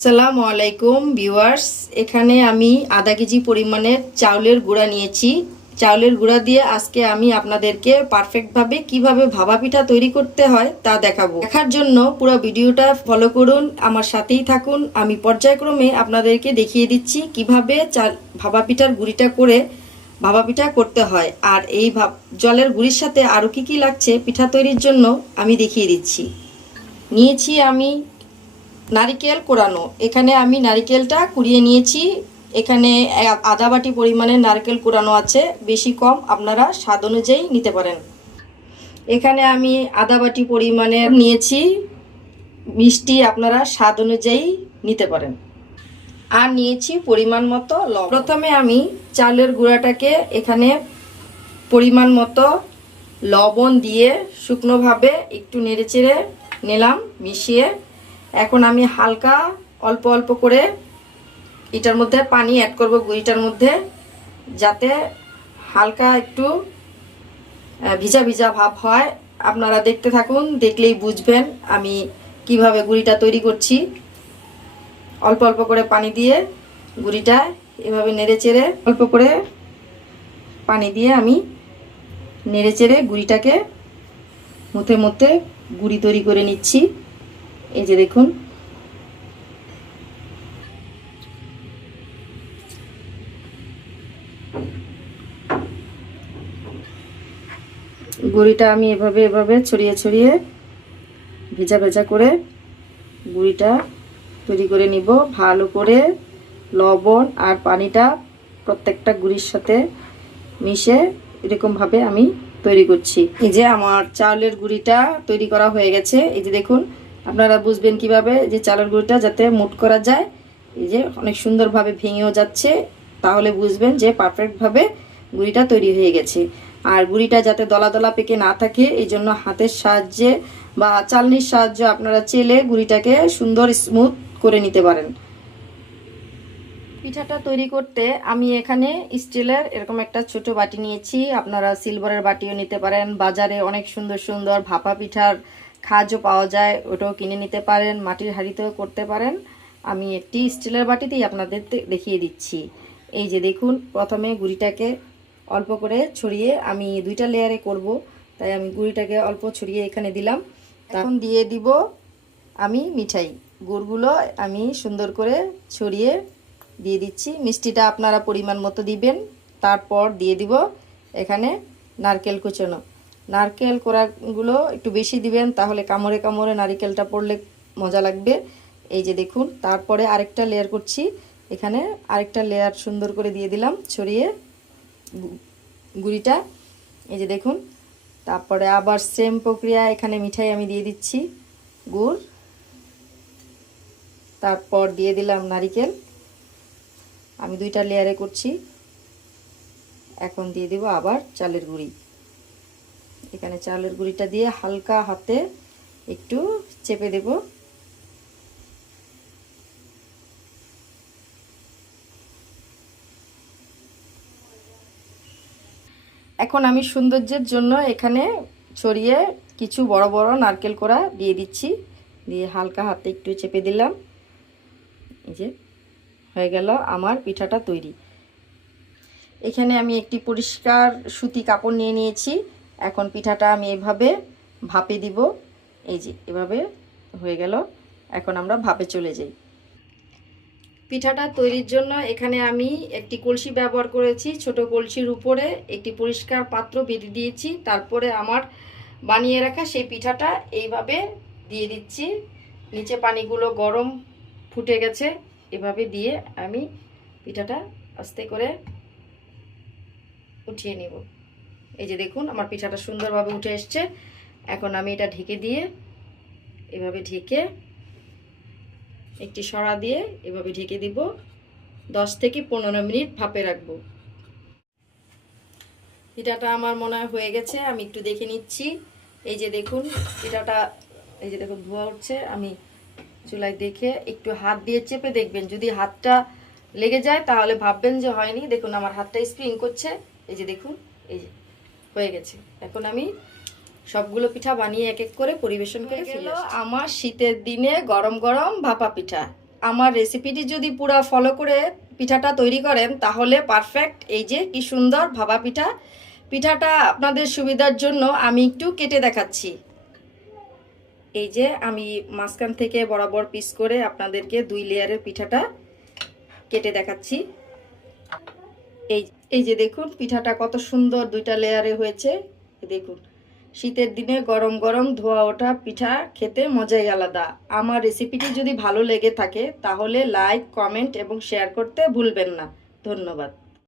আসসালামু আলাইকুম ভিউয়ার্স। এখানে আমি আধা কেজি পরিমাণের চাউলের গুঁড়া নিয়েছি। চাউলের গুঁড়া দিয়ে আজকে আমি আপনাদেরকে পারফেক্টভাবে কিভাবে ভাপা পিঠা তৈরি করতে হয় তা দেখাবো। দেখার জন্য পুরো ভিডিওটা ফলো করুন, আমার সাথেই থাকুন। আমি পর্যায়ক্রমে আপনাদেরকে দেখিয়ে দিচ্ছি কিভাবে ভাপা পিঠার গুঁড়িটা করে ভাপা পিঠা করতে হয়। আর এই জলের গুঁড়ির সাথে আরও কি লাগছে পিঠা তৈরির জন্য আমি দেখিয়ে দিচ্ছি। নিয়েছি আমি নারিকেল কোরানো। এখানে আমি নারিকেলটা কুড়িয়ে নিয়েছি। এখানে আধা বাটি পরিমাণে নারকেল কোরানো আছে, বেশি কম আপনারা স্বাদ অনুযায়ী নিতে পারেন। এখানে আমি আধা বাটি পরিমাণে নিয়েছি মিষ্টি, আপনারা স্বাদ অনুযায়ী নিতে পারেন। আর নিয়েছি পরিমাণ মতো লবণ। প্রথমে আমি চালের গুঁড়াটাকে এখানে পরিমাণ মতো লবণ দিয়ে শুকনোভাবে একটু নেড়েচেড়ে নিলাম মিশিয়ে। এখন আমি হালকা অল্প অল্প করে এটার মধ্যে পানি অ্যাড করব গুঁড়িটার মধ্যে, যাতে হালকা একটু ভিজা ভিজা ভাব হয়। আপনারা দেখতে থাকুন, দেখলেই বুঝবেন আমি কিভাবে গুঁড়িটা তৈরি করছি। অল্প অল্প করে পানি দিয়ে গুঁড়িটা এভাবে নেড়েচেড়ে অল্প করে পানি দিয়ে আমি নেড়েচেড়ে গুঁড়িটাকে মুথে মুথে গুঁড়ি তৈরি করে নিচ্ছি। এই যে দেখুন, গুঁড়িটা আমি এভাবে এভাবে ছড়িয়ে ছড়িয়ে ভেজা ভেজা করে গুঁড়িটা তৈরি করে নিব। ভালো করে লবণ আর পানিটা প্রত্যেকটা গুঁড়ির সাথে মিশে এরকমভাবে আমি তৈরি করছি। এই যে আমার চাউলের গুঁড়িটা তৈরি করা হয়ে গেছে। এই যে দেখুন, আপনারা বুঝবেন কিভাবে যে চালের গুঁড়িটা যাতে মুট করা যায়। এই যে অনেক সুন্দরভাবে ভেঙেও যাচ্ছে, তাহলে বুঝবেন যে পারফেক্টভাবে গুঁড়িটা তৈরি হয়ে গেছে। আর গুঁড়িটা যাতে দলা দলা পেকে না থাকে, এই জন্য হাতের সাহায্যে বা চালনির সাহায্যে আপনারা চেলে গুঁড়িটাকে সুন্দর স্মুথ করে নিতে পারেন। পিঠাটা তৈরি করতে আমি এখানে স্টিলের এরকম একটা ছোট বাটি নিয়েছি। আপনারা সিলভারের বাটিও নিতে পারেন। বাজারে অনেক সুন্দর সুন্দর ভাপা পিঠার খাজও পাওয়া যায়, ওটাও কিনে নিতে পারেন। মাটির হাঁড়িতেও করতে পারেন। আমি একটি স্টিলের বাটিতেই আপনাদের দেখিয়ে দিচ্ছি। এই যে দেখুন, প্রথমে গুঁড়িটাকে অল্প করে ছড়িয়ে, আমি দুইটা লেয়ারে করব, তাই আমি গুঁড়িটাকে অল্প ছড়িয়ে এখানে দিলাম। এখন দিয়ে দিব আমি মিঠাই গুড়গুলো আমি সুন্দর করে ছড়িয়ে দিয়ে দিচ্ছি। মিষ্টিটা আপনারা পরিমাণ মতো দিবেন। তারপর দিয়ে দিব এখানে নারকেল কুচানো। নারকেল কোড়াগুলো একটু বেশি দিবেন, তাহলে কামড়ে কামড়ে নারকেলটা পড়লে মজা লাগবে। এই যে দেখুন, তারপরে আরেকটা লেয়ার করছি। এখানে আরেকটা লেয়ার সুন্দর করে দিয়ে দিলাম ছড়িয়ে গুঁড়িটা। এই যে দেখুন, তারপরে আবার সেম প্রক্রিয়া, এখানে মিঠাই আমি দিয়ে দিচ্ছি গুড়, তারপর দিয়ে দিলাম নারকেল। আমি দুইটা লেয়ারে করছি। এখন দিয়ে দিব আবার চালের গুঁড়ি। এখানে চালের গুঁড়িটা দিয়ে হালকা হাতে একটু চেপে দেব। এখন আমি সৌন্দর্যের জন্য এখানে ছড়িয়ে কিছু বড় বড় নারকেল কোড়া দিয়ে দিচ্ছি, দিয়ে হালকা হাতে একটু চেপে দিলাম। এই যে হয়ে গেল আমার পিঠাটা তৈরি। এখানে আমি একটি পরিষ্কার সুতি কাপড় নিয়ে নিয়েছি। এখন পিঠাটা আমি এভাবে ভাপে দিব। এই যে এভাবে হয়ে গেল। এখন আমরা ভাপে চলে যাই। পিঠাটা তৈরির জন্য এখানে আমি একটি কলসি ব্যবহার করেছি। ছোট কলসির উপরে একটি পরিষ্কার পাত্র বেঁধে দিয়েছি। তারপরে আমার বানিয়ে রাখা সেই পিঠাটা এইভাবে দিয়ে দিচ্ছি। নিচে পানিগুলো গরম ফুটে গেছে, এভাবে দিয়ে আমি পিঠাটা আস্তে করে উঠিয়ে নেব। এই যে দেখুন, আমার পিঠাটা সুন্দরভাবে উঠে এসছে। এখন আমি এটা ঢেকে দিয়ে এভাবে ঢেকে একটি সরা দিয়ে এভাবে ঢেকে দিব। 10 থেকে 15 মিনিট ভাপে রাখবো। পিঠাটা আমার মনে হয় হয়ে গেছে, আমি একটু দেখে নিচ্ছি। এই যে দেখুন পিঠাটা, এই যে দেখুন ধোয়া উঠছে। আমি চুলায় দেখে একটু হাত দিয়ে চেপে দেখবেন, যদি হাতটা লেগে যায় তাহলে ভাববেন যে হয়নি। দেখুন আমার হাতটা স্প্রিং করছে। এই যে দেখুন, এই যে হয়ে গেছে। এখন আমি সবগুলো পিঠা বানিয়ে এক এক করে পরিবেশন করে ফেলবো। আমার শীতের দিনে গরম গরম ভাপা পিঠা। আমার রেসিপিটি যদি পুরো ফলো করে পিঠাটা তৈরি করেন তাহলে পারফেক্ট। এই যে কি সুন্দর ভাপা পিঠা। পিঠাটা আপনাদের সুবিধার জন্য আমি একটু কেটে দেখাচ্ছি। এই যে আমি মাঝখান থেকে বরাবর পিস করে আপনাদেরকে 2 লেয়ারের পিঠাটা কেটে দেখাচ্ছি। এই যে দেখুন পিঠাটা কত সুন্দর 2টা লেয়ারে হয়েছে। দেখুন শীতের দিনে গরম গরম ধোয়া ওঠা পিঠা খেতে মজাই আলাদা। আমার রেসিপিটি যদি ভালো লেগে থাকে তাহলে লাইক, কমেন্ট এবং শেয়ার করতে ভুলবেন না। ধন্যবাদ।